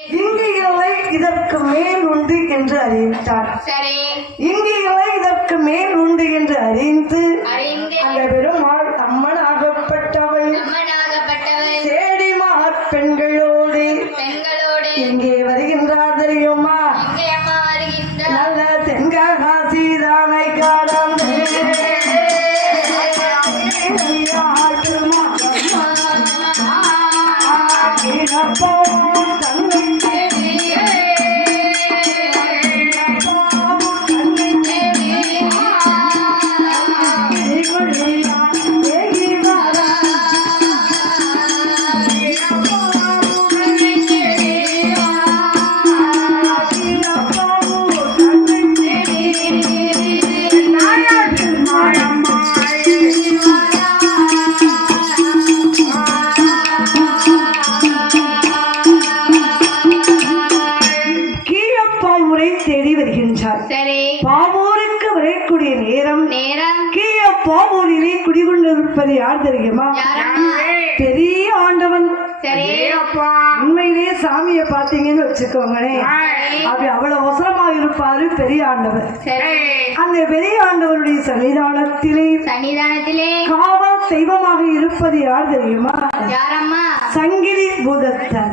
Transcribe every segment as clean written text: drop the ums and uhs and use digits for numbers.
இங்கு இல்லை இதற்கு மேல் உண்டு என்று அறிவித்தார். இங்கு இல்லை இதற்கு மேல் உண்டு என்று அறிந்து அந்த பெருமாள் அம்மனாகப்பட்டவள் சேடிமார் பெண்களோடு இங்கே வருகின்றார் தெரியுமா? நல்ல தென்காசி தானை காலம் தேடி வருகின்றார். பாவூருக்கு வரக்கூடிய நேரம் பாவூரிலே குடிகொண்டிருப்பது யார் தெரியுமா? பெரிய ஆண்டவன். உண்மையிலே சாமியை பார்த்தீங்கன்னு வச்சுக்கோங்களேன், அப்படி அவ்வளவு அவசரமா இருப்பாரு பெரிய ஆண்டவர். அந்த பெரிய ஆண்டவருடைய சன்னிதானத்திலே காவல் தெய்வமாக இருப்பது யார் தெரியுமா? சங்கிலி பூதத்தான்.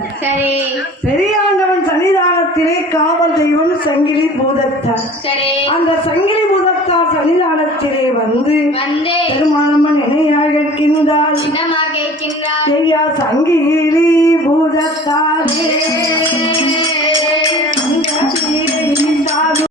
பெரிய ஆண்டவன் சன்னிதானத்திலே காவல் தெய்வம் சங்கிலி பூதத்தான். அந்த சங்கிலி பூதத்தார் சன்னிதானத்திலே வந்து பெருமானம்மன் இணையாக இருக்கின்றார். ஐயா சங்கிலி பூதத்தாரே